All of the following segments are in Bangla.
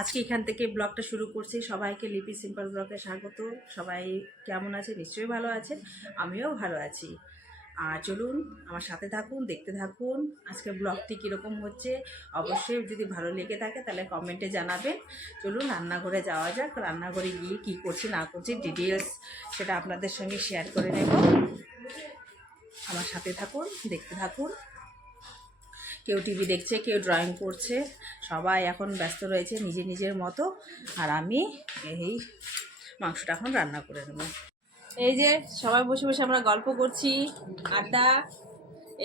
আজকে এখান থেকে ব্লগটা শুরু করছি। সবাইকে লিপি সিম্পল ব্লগে স্বাগত। সবাই কেমন আছে? নিশ্চয়ই ভালো আছে আমিও ভালো আছি। আর চলুন আমার সাথে থাকুন, দেখতে থাকুন, আজকে ব্লগটি কীরকম হচ্ছে। অবশ্যই যদি ভালো লেগে থাকে তাহলে কমেন্টে জানাবেন। চলুন রান্নাঘরে যাওয়া যাক। রান্নাঘরে গিয়ে কী করছি, না করছি ডিটেলস সেটা আপনাদের সঙ্গে শেয়ার করে নেব। আমার সাথে থাকুন, দেখতে থাকুন। কেউ টিভি দেখছে, কেউ ড্রয়িং করছে, সবাই এখন ব্যস্ত রয়েছে নিজের নিজের মতো। আর আমি এই মাংসটা এখন রান্না করে নেব। এই যে সবাই বসে বসে আমরা গল্প করছি, আড্ডা।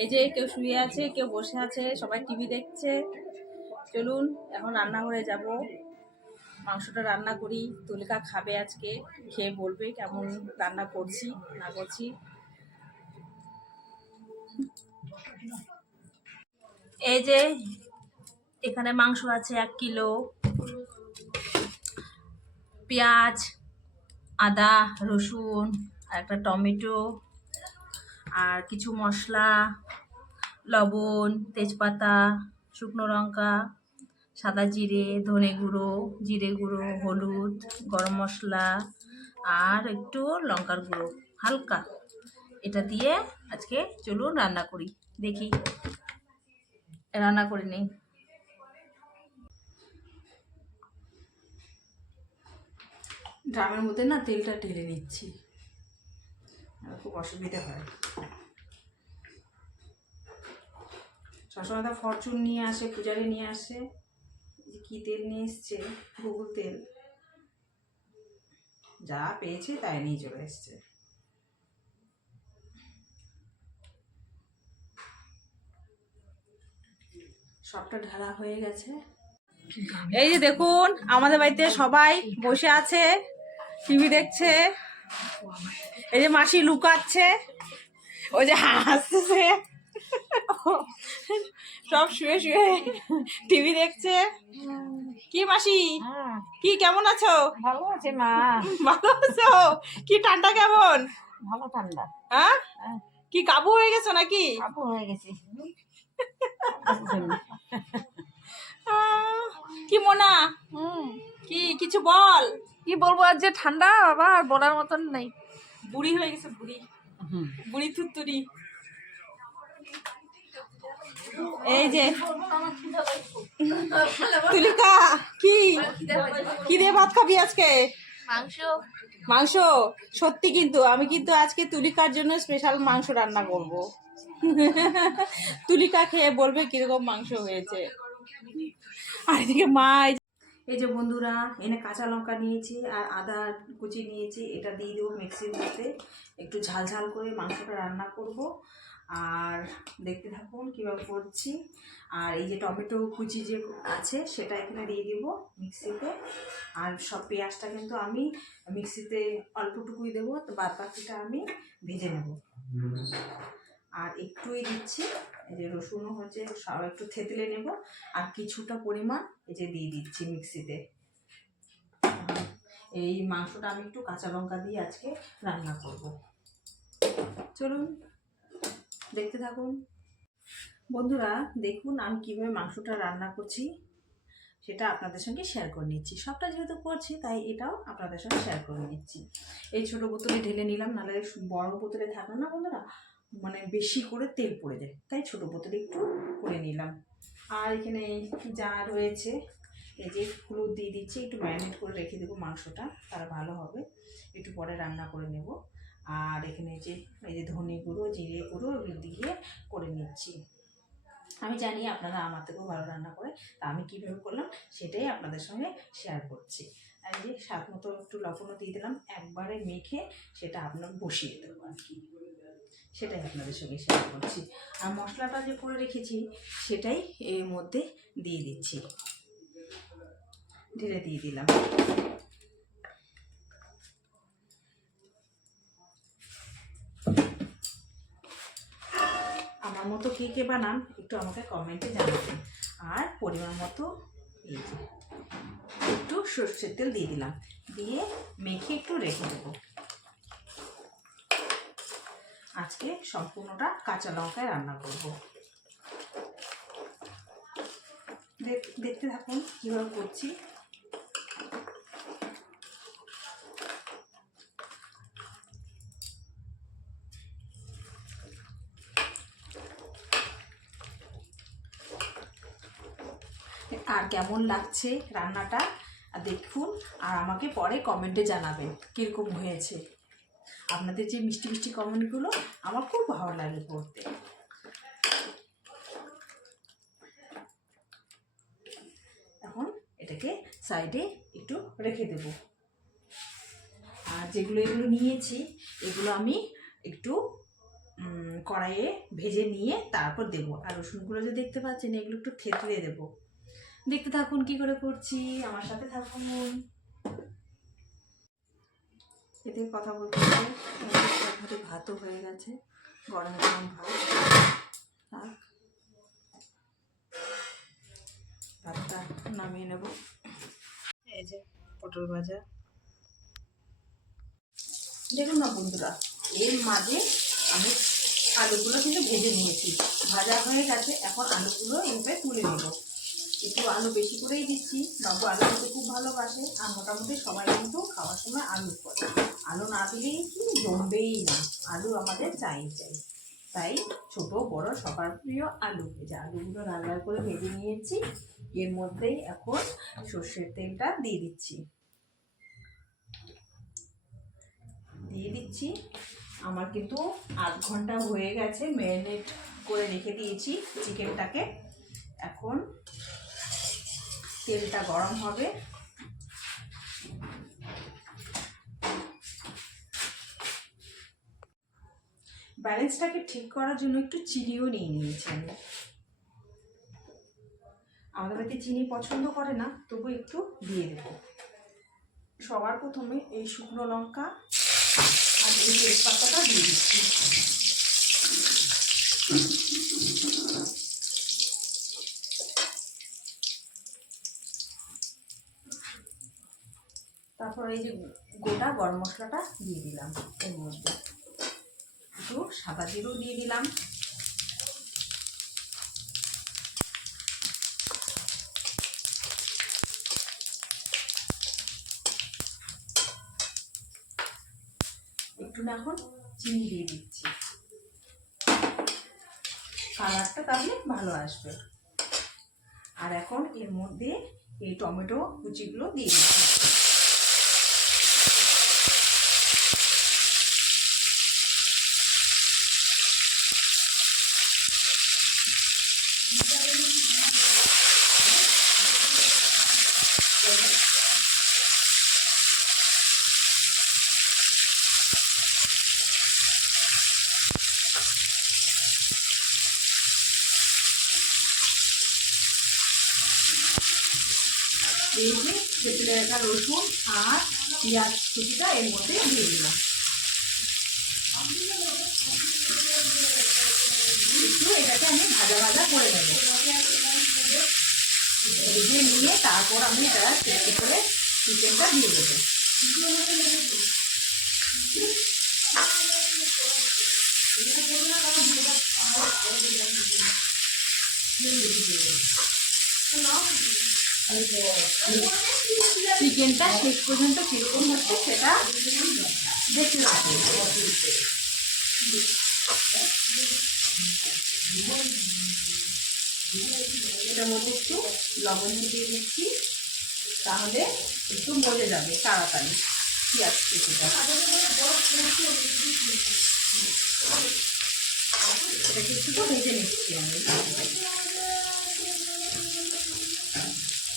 এই যে কেউ শুয়ে আছে, কেউ বসে আছে, সবাই টিভি দেখছে। চলুন, এখন রান্নাঘরে যাব। মাংসটা রান্না করি, তুলিকা খাবে আজকে, খেয়ে বলবে কেমন রান্না করছি, না করছি। এই যে এখানে মাংস আছে এক কিলো, পেঁয়াজ, আদা, রসুন, আর একটা টমেটো, আর কিছু মশলা, লবণ, তেজপাতা, শুকনো লঙ্কা, সাদা জিরে, ধনে গুঁড়ো, জিরে গুঁড়ো, হলুদ, গরম মশলা, আর একটু লঙ্কার গুঁড়ো, হালকা। এটা দিয়ে আজকে চলুন রান্না করি, দেখি। রান্না করে নিই। ড্রামের মধ্যে না তেলটা ঢেলে নিচ্ছি। খুব অসুবিধা হয়। সবসময় তো ফরচুন নিয়ে আসে, পূজারি নিয়ে আসে। কী তেল নিয়ে এসছে? গুগল তেল। যা পেয়েছে তাই নিয়ে চলে এসছে। সবটা ঢালা হয়ে গেছে। এই যে দেখুন আমাদের বাড়িতে সবাই বসে আছে টিভি দেখছে। এই যে মাসি লুকাচ্ছে ওই যে হাসছে। সব শুয়ে শুয়ে টিভি দেখছে। কি মাসি? হ্যাঁ, কি কেমন আছো? ভালো আছে মা। ভালো আছো? কি ঠান্ডা কেমন? ভালো ঠান্ডা। হ্যাঁ? হ্যাঁ, কি কাবু হয়ে গেছো নাকি? আপু হয়ে গেছে। কি মোনা? কি কিছু বল? কি বলব আজ যে ঠান্ডা বাবা আর বলার মতন নেই। বুড়ি হয়ে গেছে বুড়ি। বুড়ি থুত্তুরি। এই যে। তুলিকা কি? কি দিয়ে ভাত খাবি আজকে? মাংস। মাংস? সত্যি কিন্তু আমি কিন্তু আজকে তুলিকার জন্য স্পেশাল মাংস রান্না করব। তুলিকা খেয়ে বলবে কীরকম মাংস হয়েছে। আর এদিকে মা এই যে- বন্ধুরা এনে কাঁচা লঙ্কা নিয়েছি আর আদা কুচি নিয়েছি এটা দিয়ে দেবো মিক্সির মধ্যে। একটু ঝাল ঝাল করে মাংসটা রান্না করব। আর দেখতে থাকুন কীভাবে করছি। আর এই যে টমেটো কুচি যে আছে সেটা এখানে দিয়ে দিব মিক্সিতে। আর সব পেঁয়াজটা কিন্তু আমি মিক্সিতে অল্পটুকুই দেবো তো বাদ বাকিটা আমি ভেজে নেব। আর একটুই দিচ্ছি। এই যে রসুনও হচ্ছে সব একটু থেতলে নেব। আর কিছুটা পরিমাণ এই যে দিয়ে দিচ্ছি মিক্সিতে। এই মাংসটা আমি একটু কাঁচা লঙ্কা দিয়ে আজকে রান্না করব। চলুন, দেখতে থাকুন। বন্ধুরা, দেখুন আমি কীভাবে মাংসটা রান্না করছি। সেটা আপনাদের সঙ্গে শেয়ার করে নিচ্ছি। সবটা যেহেতু করছি, তাই এটাও আপনাদের সঙ্গে শেয়ার করে নিচ্ছি। এই ছোটো বোতলে ঢেলে নিলাম, নাহলে বড় বোতলে থাকবে না বন্ধুরা। মানে বেশি করে তেল পড়ে যায়। তাই ছোটো বোতলে একটু করে নিলাম। আর এখানে যা রয়েছে, এই যে হলুদ দিয়ে দিচ্ছি, একটু ম্যারিনেট করে রেখে দেবো মাংসটা তার ভালো হবে। একটু পরে রান্না করে নেব। আর এখানে যে, এই যে ধনে গুঁড়ো, জিরে গুঁড়ো, এগুলো দিয়ে করে নিচ্ছি। আমি জানি আপনারা আমার থেকেও ভালো রান্না করে, তা আমি কীভাবে করলাম সেটাই আপনাদের সঙ্গে শেয়ার করছি। আর যে স্বাদ মতো একটু লবণও দিয়ে দিলাম, একবারে মেখে সেটা আপনার বসিয়ে দেবো আর কি। সেটাই আপনাদের সঙ্গে শেয়ার করছি। আর মশলাটা যে করে রেখেছি, সেটাই এর মধ্যে দিয়ে দিচ্ছি। ঢেলে দিয়ে দিলাম। আমার মতো কে কে বানান, একটু আমাকে কমেন্টে জানাবেন। আর পরিমাণ মতো এই একটু সর্ষের তেল দিয়ে দিলাম। দিয়ে মেখে একটু রেখে দেবো। আজকে সম্পূর্ণটা কাঁচা লঙ্কায় রান্না করব। দেখতে থাকুন কীভাবে করছি। আর কেমন লাগছে রান্নাটা দেখুন, আর আমাকে পরে কমেন্টে জানাবেন কীরকম হয়েছে। আপনাদের যে মিষ্টি মিষ্টি কমেন্টগুলো আমার খুব ভালো লাগে পড়তে। এখন এটাকে সাইডে একটু রেখে দেব। আর যেগুলো এগুলো নিয়েছি, এগুলো আমি একটু কড়াইয়ে ভেজে নিয়ে তারপর দেবো। আর রসুনগুলো যে দেখতে পাচ্ছেন, এগুলো একটু থেতলে দেবো। দেখতে থাকুন কি করে করছি, আমার সাথে থাকুন। এতে কথা বলতে বলতে ভাতও হয়ে গেছে, গরম গরম ভাত। ভাতটা নামিয়ে নেব। এই যে পটল ভাজা। দেখুন না বন্ধুরা, এর মাঝে আমি আলুগুলো কিন্তু ভেজে নিয়েছি। ভাজা হয়ে গেছে, এখন আলুগুলো এভাবে তুলে নেব। একটু আলু বেশি করেই দিচ্ছি। বাবু আলু খেতে খুব ভালোবাসে আর মোটামুটি সবাই কিন্তু খাওয়ার সময় আলু করে। আলু না দিলেই কি জমবেই না। আলু আমাদের চাই চাই। তাই ছোট, বড়, সবার প্রিয় আলু যে আলুগুলো লাল করে ভেজে নিয়েছি। এর মধ্যেই এখন সর্ষের তেলটা দিয়ে দিচ্ছি। দিয়ে দিচ্ছি। আমার কিন্তু আধ ঘণ্টা হয়ে গেছে ম্যারিনেট করে রেখে দিয়েছি চিকেনটাকে। এখন তেলটা গরম হবে। ব্যালেন্সটাকে ঠিক করার জন্য একটু চিনিও নিয়ে নিয়েছি আমি। আমাদের বাড়িতে চিনি পছন্দ করে না, তবু একটু দিয়ে দেব। সবার প্রথমে এই শুকনো লঙ্কা আর এই তেজপাতাটা দিয়ে দিচ্ছি। তারপর এই যে গোটা গরম মশলাটা দিয়ে দিলাম। এর মধ্যে একটু সাদা জিরেও দিয়ে দিলাম। একটু না এখন চিনি দিয়ে দিচ্ছি। কালারটা তাহলে ভালো আসবে। আর এখন এর মধ্যে এই টমেটো কুচিগুলো দিয়ে দিচ্ছি। এই যে তেঁতুলে রাখা রসুন আর পেঁয়াজ কুচিটা এর মধ্যে দিয়ে দিলাম। একটু এটাকে আমি ভাজা ভাজা করে নেব। ভেজে নিয়ে তারপর আমি এটা তেলে করে চিকেনটা দিয়ে দেবো। চিকেনটা শেষ পর্যন্ত কীরকম হচ্ছে সেটা দেখতে এটার মধ্যে একটু লবণ দিয়ে দিচ্ছি। তাহলে একটু মজে যাবে তাড়াতাড়ি। পেঁয়াজ কুচিটা। এটাকে একটু ভেজে নিচ্ছি আমি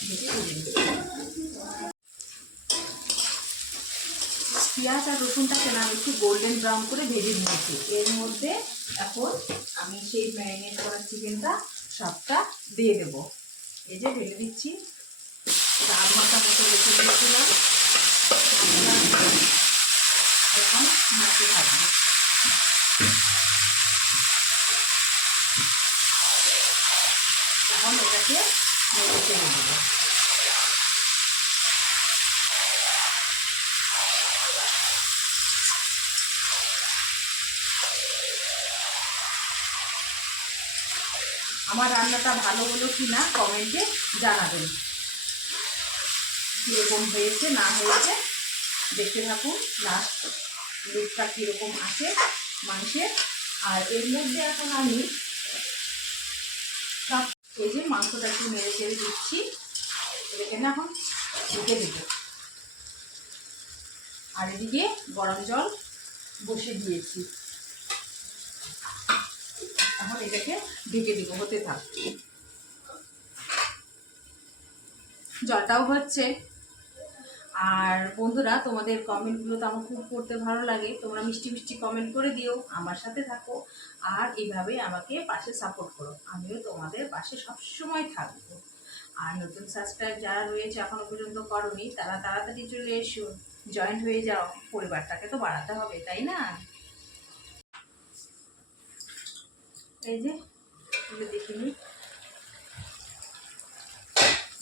ভেজে নিচ্ছি। পেঁয়াজ আর রসুনটাকে না একটু গোল্ডেন ব্রাউন করে ভেজে নিয়েছি। এর মধ্যে এখন আমি সেই ম্যারিনেট করা চিকেনটা সবটা দিয়ে দেবো। এই যে ঢেলে দিচ্ছি। আধ ঘণ্টা মতো রেখে দিয়েছিলাম। এখন থাকবে। এটাকে নেড়ে চেড়ে দেবো আমার রান্নাটা ভালো হলো কি না, কমেন্টে জানাবেন। কীরকম হয়েছে, না হয়েছে, দেখতে থাকুন লাস্ট লুকটা কীরকম আসে মাংসের আর এর মধ্যে এখন আমি সব এই যে মাংসটা একটু নেড়ে চেড়ে দিচ্ছি। না এখন ঢেকে দেবো। আর এদিকে গরম জল বসে দিয়েছি। এখন এটাকে ঢেকে দিব, হতে থাক। জলটাও হচ্ছে। আর বন্ধুরা, তোমাদের কমেন্টগুলো তো আমার খুব পড়তে ভালো লাগে। তোমরা মিষ্টি মিষ্টি কমেন্ট করে দিও, আমার সাথে থাকো। আর এইভাবে আমাকে পাশে সাপোর্ট করো। আমিও তোমাদের পাশে সবসময় থাকব। আর নতুন সাবস্ক্রাইব যারা রয়েছে এখনও পর্যন্ত করনি, তারা তাড়াতাড়ি চলে এসো। জয়েন্ট হয়ে যাও। পরিবারটাকে তো বাড়াতে হবে, তাই না? এই যে, এগুলো দেখিনি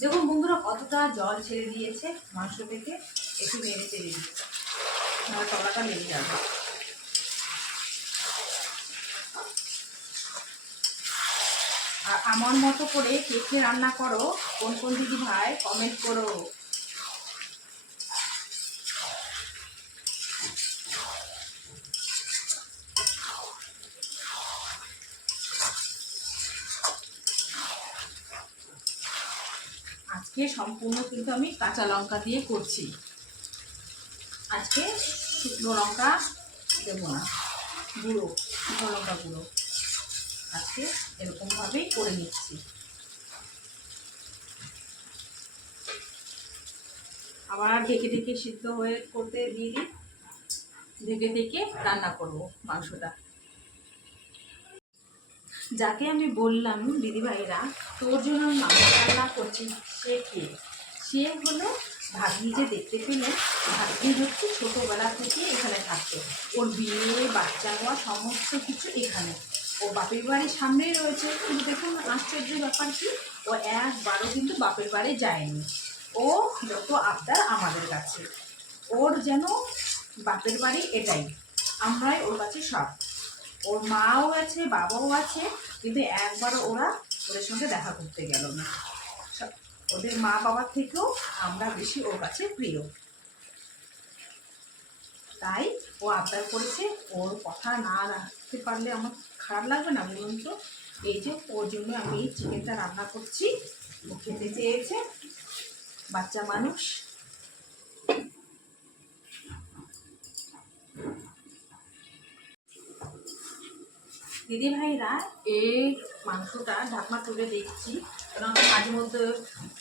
দেখুন বন্ধুরা, কতটা জল ছেড়ে দিয়েছে মাংস থেকে। একটু নেড়ে চেড়ে দিচ্ছে আমার তলাটা লেগে যাবে। আর আমার মতো করে কে রান্না করো। কোন কোন দিদি ভাই কমেন্ট করো। আজকে সম্পূর্ণ কিন্তু আমি কাঁচা লঙ্কা দিয়ে করছি। আজকে শুকনো লঙ্কা দেবো না, গুঁড়ো, শুকনো লঙ্কা গুঁড়ো। আজকে এরকমভাবেই করে নিচ্ছি। আবার ঢেকে ঢেকে সিদ্ধ হয়ে করতে দিয়ে দিই। ঢেকে ঢেকে রান্না করব মাংসটা। যাকে আমি বললাম দিদিভাইরা, তোর জন্য মাংস রান্না করছি, সে কে? সে হলো ভাগ্নি যে দেখতে পেলেন ভাগ্নি হচ্ছে ছোটোবেলা থেকে এখানে থাকতো। ওর বিয়ে, বাচ্চা হওয়া সমস্ত কিছু এখানে। ও বাপের বাড়ির সামনেই রয়েছে। কিন্তু দেখুন, আশ্চর্য ব্যাপার কি, ও একবারও কিন্তু বাপের বাড়ি যায়নি। ও যত আবদার আমাদের কাছে। ওর যেন বাপের বাড়ি এটাই। আমরাই ওর কাছে সব ওর মাও আছে, বাবাও আছে, কিন্তু একবারও ওরা ওদের সঙ্গে দেখা করতে গেল না। ওদের মা বাবার থেকেও আমরা বেশি ওর কাছে প্রিয়। তাই ও আবদার করেছে, ওর কথা না রাখতে পারলে আমার খারাপ লাগবে না, বলুন তো। এই যে ওর জন্য আমি এই চিকেনটা রান্না করছি, ও খেতে চেয়েছে, বাচ্চা মানুষ। দিদি ভাইরা এই মাংসটা ঢাকনা তুলে দেখছি। কারণ মাঝে মধ্যে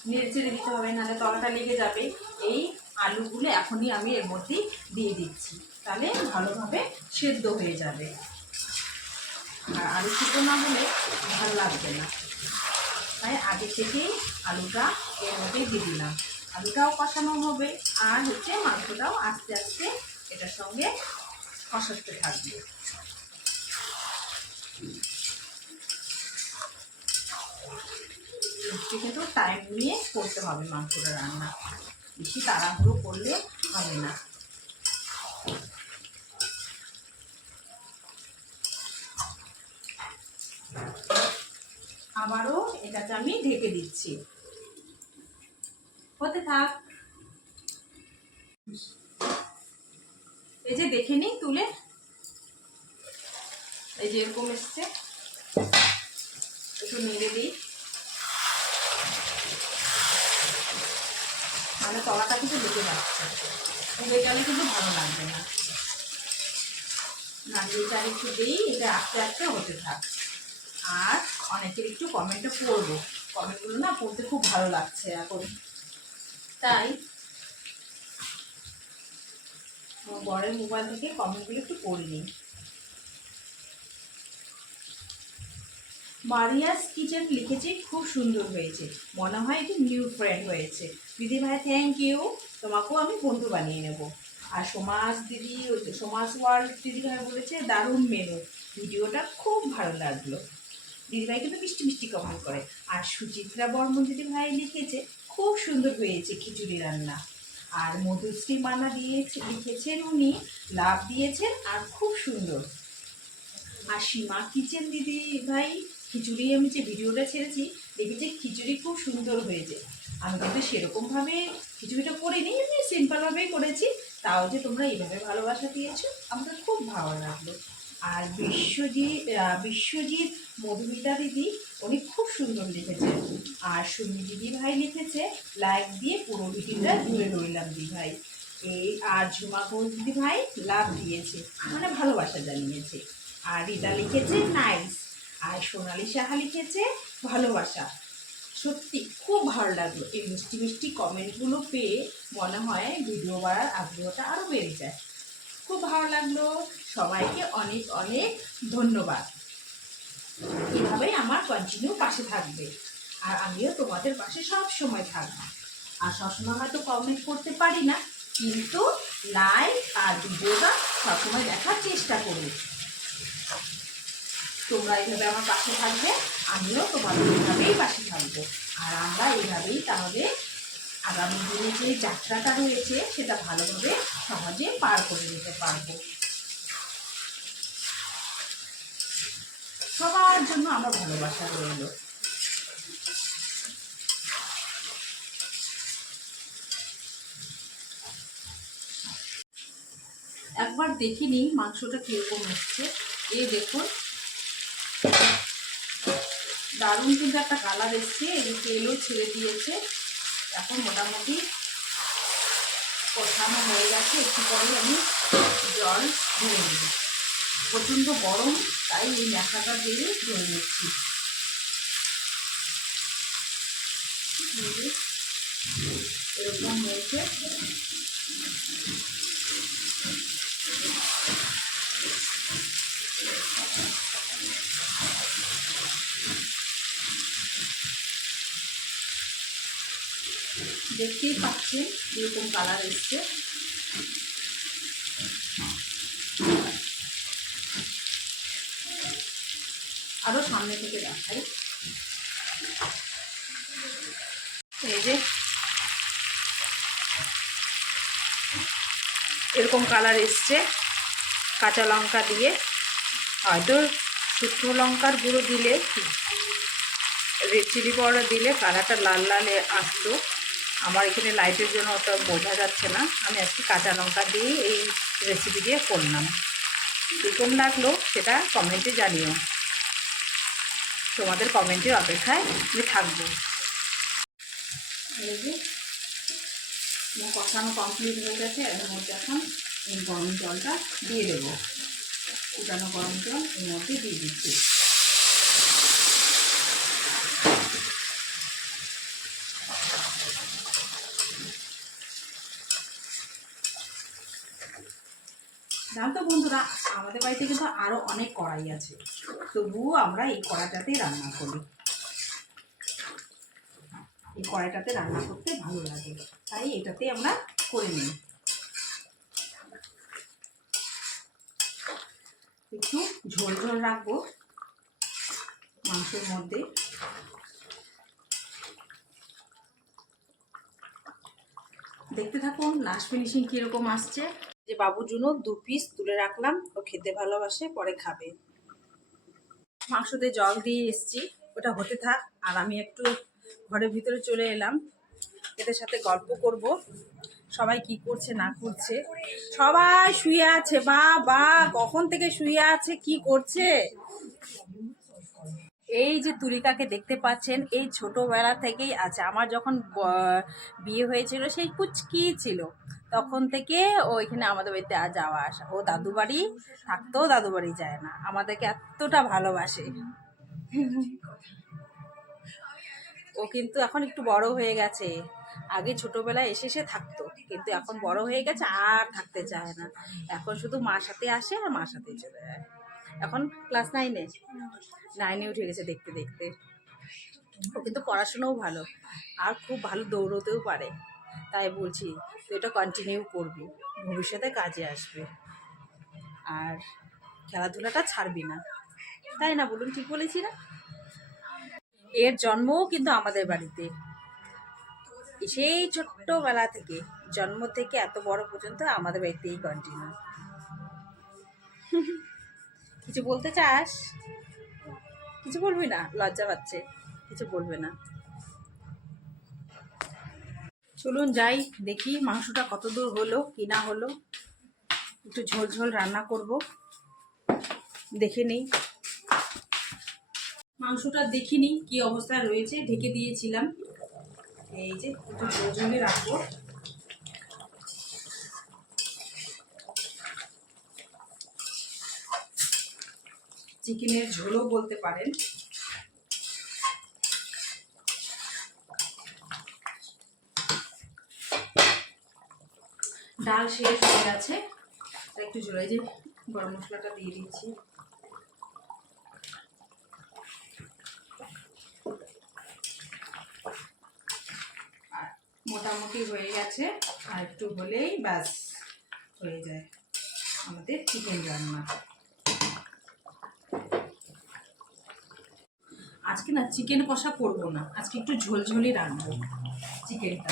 নেড়ে দিতে হবে, নাহলে তলাটা লেগে যাবে। এই আলুগুলো এখনই আমি এর মধ্যে দিয়ে দিচ্ছি। তাহলে ভালোভাবে সেদ্ধ হয়ে যাবে। আর আলু সিদ্ধ না হলে ভালো লাগবে না। তাই আগে থেকেই আলুটা এর মধ্যে দিয়ে দিলাম। আলুটাও কষানো হবে, আর হচ্ছে মাংসটাও আস্তে আস্তে এটার সঙ্গে কষাতে থাকবে। একটু কিন্তু টাইম নিয়ে করতে হবে মাংসটা রান্না। বেশি তাড়াহুড়ো করলে হবে না। আবারও এটাকে আমি ঢেকে দিচ্ছি। হতে থাক। এই যে দেখে নিই তুলে। এই যে এরকম এসছে। একটু নেড়ে দিই। মানে তলাটা কিন্তু লেগে যাচ্ছে। পুড়ে গেলে কিন্তু ভালো লাগবে না। চার একটু দিই, এটা আস্তে আস্তে হতে থাক। আর অনেকের একটু কমেন্টে পড়ব। কমেন্টগুলো না পড়তে খুব ভালো লাগছে এখন। তাই বরের মোবাইল থেকে কমেন্টগুলো একটু পড়ে নিই। মারিয়াস কিচেন লিখেছে, খুব সুন্দর হয়েছে। মনে হয় এটি নিউ ফ্রেন্ড হয়েছে। দিদি ভাই থ্যাংক ইউ তোমাকেও আমি বন্ধু বানিয়ে নেব। আর সমাজ দিদি সমাজ ওয়ার্ল্ড দিদি ভাই বলেছে, দারুণ মেনু ভিডিওটা খুব ভালো লাগল। দিদিভাই কিন্তু মিষ্টি মিষ্টি কমেন্ট করে। আর সুচিত্রা বর্মন দিদি ভাই লিখেছে, খুব সুন্দর হয়েছে খিচুড়ি রান্না। আর মধুশ্রী মানা দিয়েছে, লিখেছেন উনি, লাভ দিয়েছেন আর খুব সুন্দর। আর সীমা কিচেন দিদি ভাই, খিচুড়ি আমি যে ভিডিওটা ছেড়েছি, দেখেছি খিচুড়ি খুব সুন্দর হয়েছে। আমি কিন্তু সেরকমভাবে খিচুড়িটা করিনি এমনি সিম্পলভাবেই করেছি। তাও যে তোমরা এইভাবে ভালোবাসা দিয়েছ আমাকে খুব ভালো লাগল। আর বিশ্বজিৎ বিশ্বজিৎ মধুমিতা দিদি, উনি খুব সুন্দর লিখেছেন। আর সুমি দিদি ভাই লিখেছে লাইক দিয়ে পুরো ভিডিওটা জুড়ে রইলাম দিদি ভাই এই আর ঝুমা দিদি ভাই লাভ দিয়েছে মানে ভালোবাসা জানিয়েছে। আর রিতা লিখেছে নাইস আর সোনালি সাহা লিখেছে, ভালোবাসা। সত্যি খুব ভালো লাগল। এই মিষ্টি মিষ্টি কমেন্টগুলো পেয়ে মনে হয় ভিডিও বাড়ার আগ্রহটা আরও বেড়ে যায়। খুব ভালো লাগল। সবাইকে অনেক অনেক ধন্যবাদ। এভাবেই আমার কন্টিনিউ পাশে থাকবে। আর আমিও তোমাদের পাশে সব সময় থাকব। আর সবসময় হয়তো কমেন্ট করতে পারি না, কিন্তু লাইক আর ভিডিওটা সবসময় দেখার চেষ্টা করি তোমরা এইভাবে আমার পাশে থাকবে, আমিও তোমাদের এইভাবেই পাশে থাকব। আর আমরা এইভাবেই তাহলে আগামী দিনে যে যাত্রাটা রয়েছে, সেটা ভালোভাবে সহজে পার করে নিতে পারব। সবার জন্য আমার ভালোবাসা রইল। একবার দেখিনি মাংসটা কীরকম হচ্ছে। এই দেখুন দারুণ কিন্তু একটা কালার এসছে, এই তেলও ছেড়ে দিয়েছে। এখন মোটামুটি কষানো হয়ে গেছে, একটু পরে আমি জল ধরে নেব প্রচণ্ড গরম, তাই এই ন্যাকড়াটা দিয়ে ধরে নিচ্ছি এই যে এরকম হয়েছে দেখতেই পাচ্ছেন এরকম কালার এসছে। আরও সামনে থেকে দেখাই। এই যে এরকম কালার এসছে, কাঁচা লঙ্কা দিয়ে। হয়তো শুকনো লঙ্কার গুঁড়ো দিলে রেড চিলি পাউডার দিলে কালারটা লাল লাল আসতো আমার এখানে লাইটের জন্য ওটা বোঝা যাচ্ছে না। আমি আজকে কাঁচা লঙ্কা দিয়ে এই রেসিপি দিয়ে করলাম। কীরকম লাগল সেটা কমেন্টে জানিও। তোমাদের কমেন্টের অপেক্ষায় আমি থাকব। কষানো কমপ্লিট হয়ে গেছে। এর মধ্যে এখন এই গরম জলটা দিয়ে দেবো। ফুটানো গরম জল এর মধ্যে দিয়ে দিচ্ছি জানো তো বন্ধুরা, আমাদের বাড়িতে কিন্তু আরও অনেক কড়াই আছে। তবুও আমরা এই কড়াইটাতেই রান্না করি। এই কড়াইটাতে রান্না করতে ভালো লাগে। তাই এটাতে আমরা করে নিই। একটু ঝোল ঝোল রাখব মাংসের মধ্যে। দেখতে থাকুন, লাস্ট ফিনিশিং কীরকম আসছে। যে বাবুর জন্য দু পিস তুলে রাখলাম, ও খেতে ভালোবাসে, পরে খাবে। মাংসতে জল দিয়ে এসছি, ওটা হতে থাক, আর আমি একটু ঘরের ভিতরে চলে এলাম। এদের সাথে গল্প করব, সবাই কি করছে, না করছে। সবাই শুয়ে আছে বা বা কখন থেকে শুয়ে আছে, কি করছে? এই যে তুলিকাকে দেখতে পাচ্ছেন, এই ছোটবেলা থেকেই আছে। আমার যখন বিয়ে হয়েছিল, সেই কুচকি ছিল। তখন থেকে ও এখানে আমাদের বাড়িতে আর যাওয়া আসা, ও দাদু বাড়ি থাকতেও দাদু বাড়ি যায় না। আমাদেরকে এতটা ভালোবাসে। ও কিন্তু এখন একটু বড় হয়ে গেছে। আগে ছোটবেলায় এসে এসে থাকতো, কিন্তু এখন বড় হয়ে গেছে, আর থাকতে চায় না। এখন শুধু মার সাথে আসে আর মার সাথেই চলে যায়। এখন ক্লাস নাইনে? নাইনে উঠে গেছে দেখতে দেখতে। ও কিন্তু পড়াশোনাও ভালো, আর খুব ভালো দৌড়তেও পারে। তাই বলছি তুই এটা কন্টিনিউ করবি, ভবিষ্যতে কাজে আসবে। আর খেলাধুলাটা ছাড়বি না। তাই না বলুন, ঠিক বলেছি না? এর জন্মও কিন্তু আমাদের বাড়িতে। সেই ছোট্টবেলা থেকে, জন্ম থেকে এত বড় পর্যন্ত আমাদের বাড়িতেই কন্টিনিউ কিছু বলতে চাস? কিছু বলবি না? লজ্জা পাচ্ছে। কিছু বলবে না। চলুন যাই, দেখি মাংসটা কত দূর হলো, কি না হলো। একটু ঝোল ঝোল রান্না করব। দেখে নেই। মাংসটা দেখিনি কি অবস্থায় রয়েছে, ঢেকে দিয়েছিলাম। এই যে, একটু ঝোল ঝোলে রাখব। চিকেনের ঝোলও বলতে পারেন। ডাল শেষ হয়ে গেছে। একটু জোরে যে গরম মশলাটা দিয়ে দিচ্ছি। মোটামুটি হয়ে গেছে, আর একটু হলেই ব্যাস হয়ে যায় আমাদের চিকেন রান্না। আজকে না চিকেন কষা করব না, আজকে একটু ঝোলঝোলি রান্নাবো চিকেনটা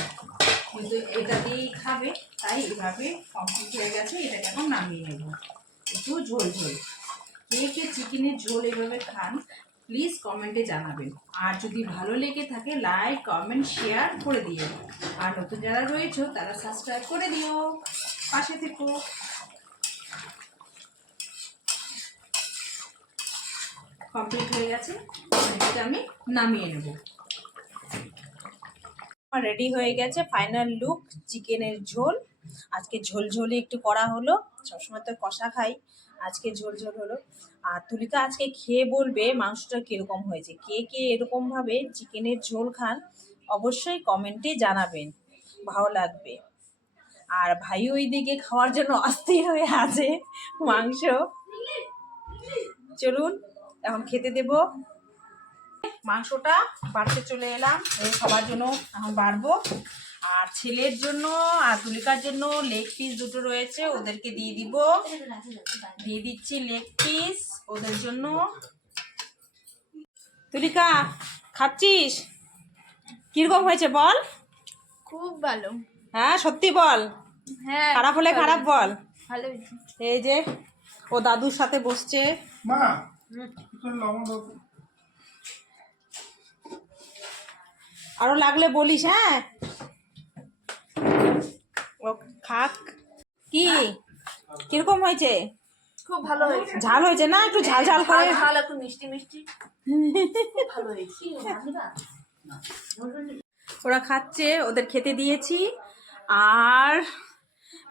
কিন্তু এটা দিয়েই খাবে। তাই এভাবে কমপ্লিট হয়ে গেছে, এটাকে এখন নামিয়ে নেব। একটু ঝোল ঝোল। কে কে চিকেনের ঝোল এভাবে খান প্লিজ কমেন্টে জানাবেন। আর যদি ভালো লেগে থাকে লাইক কমেন্ট শেয়ার করে দিও। আর নতুন যারা রয়েছে, তারা সাবস্ক্রাইব করে দিও। পাশে থেকো। কমপ্লিট হয়ে গেছে। এটা আমি নামিয়ে নেব। রেডি হয়ে গেছে ফাইনাল লুক চিকেনের ঝোল। আজকে ঝোলঝোলে একটু করা হলো, সবসময় তো কষা খাই, আজকে ঝোল ঝোল হলো। আর তুলিকা আজকে খেয়ে বলবে মাংসটা কীরকম হয়েছে, কে কে এরকমভাবে চিকেনের ঝোল খান অবশ্যই কমেন্টে জানাবেন, ভালো লাগবে। আর ভাই ওই দিকে খাওয়ার জন্য অস্থির হয়ে আছে মাংস। চলুন, এখন খেতে দেব। মাংসটা বাড়তে চলে এলাম সবার জন্য এখন বাড়বো। আর ছেলের জন্য আর তুলিকার জন্য লেগ পিস দুটো রয়েছে ওদেরকে দিয়ে দিব। দিয়ে দিচ্ছি লেগ পিস ওদের জন্য। তুলিকা খাচ্ছিস? কীরকম হয়েছে বল? খুব ভালো। হ্যাঁ সত্যি বল? হ্যাঁ খারাপ হলে খারাপ বল? ভালো এই যে ও দাদুর সাথে বসছে। মা একটু লবণ দাও তো। আরও লাগলে বলিস হ্যাঁ? ও খাক। কি? কীরকম হয়েছে? খুব ভালো হয়েছে। ঝাল হয়েছে না? একটু ঝাল ঝাল করে। ঝাল ঝাল একটু মিষ্টি মিষ্টি। ভালো হয়েছে। ওরা খাচ্ছে ওদের খেতে দিয়েছি। আর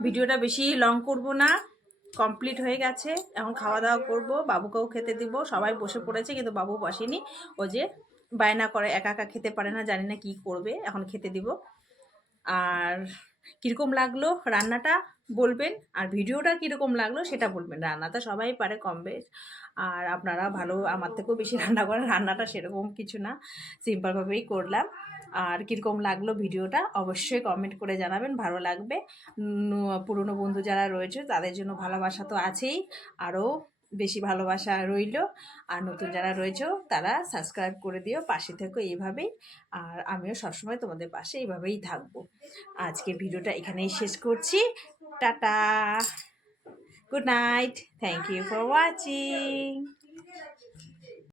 ভিডিওটা বেশি লং করব না। কমপ্লিট হয়ে গেছে। এখন খাওয়া দাওয়া করব। বাবুকেও খেতে দিব। সবাই বসে পড়েছে কিন্তু বাবু বসেনি। ও যে বায়না করে একা একা খেতে পারে না জানি না কি করবে। এখন খেতে দিব। আর কীরকম লাগল রান্নাটা বলবেন আর ভিডিওটা কীরকম লাগল সেটা বলবেন। রান্না তো সবাই পারে কম বেশ। আর আপনারা ভালো, আমার থেকেও বেশি রান্না করেন রান্নাটা সেরকম কিছু না। সিম্পলভাবেই করলাম। আর কীরকম লাগল ভিডিওটা অবশ্যই কমেন্ট করে জানাবেন, ভালো লাগবে। পুরনো বন্ধু যারা রয়েছে তাদের জন্য ভালোবাসা তো আছেই। আরও বেশি ভালোবাসা রইল। আর নতুন যারা রয়েছ, তারা সাবস্ক্রাইব করে দিও, পাশে থেকো এইভাবেই। আর আমিও সবসময় তোমাদের পাশে এইভাবেই থাকব। আজকে ভিডিওটা এখানেই শেষ করছি। Tata! Good night thank you for watching